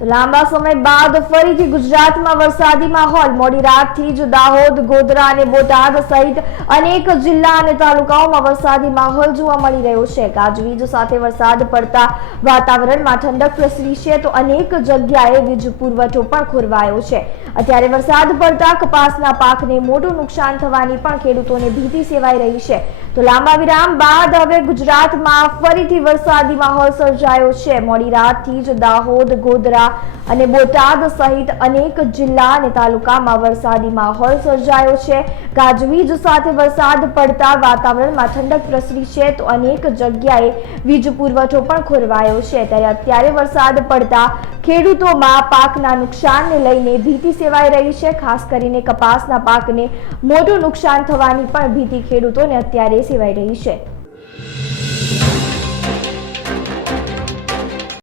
લાંબા સમય બાદ ફરીથી ગુજરાતમાં વરસાદી માહોલ મોડી રાતથી જ દાહોદ, ગોધરા અને બોટાદ સહિત અનેક જિલ્લા અને તાલુકાઓમાં વરસાદી માહોલ જોવા મળી રહ્યો છે. ગાજવીજ સાથે વરસાદ પડતા વાતાવરણમાં ઠંડક પ્રસરી છે તો અનેક જગ્યાએ વીજ પુરવઠો પણ ખોરવાયો છે. અત્યારે વરસાદ પડતા કપાસના પાકને મોટું નુકસાન થવાની પણ ખેડૂતોને ભીતિ સેવાઈ રહી છે. તો લાંબા વિરામ બાદ હવે ગુજરાતમાં ફરીથી વરસાદી માહોલ સર્જાયો છે. મોડી રાતથી જ દાહોદ, ગોધરા અને બોટાદ સહિત અનેક જિલ્લા અને તાલુકામાં વરસાદી માહોલ સર્જાયો છે. ગાજવીજ સાથે વરસાદ પડતા વાતાવરણમાં ઠંડક પ્રસરી છે તો અનેક જગ્યાએ વીજ પુરવઠો પણ ખોરવાયો છે. ત્યારે અત્યારે વરસાદ પડતા ખેડૂતોમાં પાકના નુકસાનને લઈને ભીતિ સેવાઈ રહી છે. ખાસ કરીને કપાસના પાકને મોટું નુકસાન થવાની પણ ભીતિ ખેડૂતોને અત્યારે સેવાઈ રહી છે.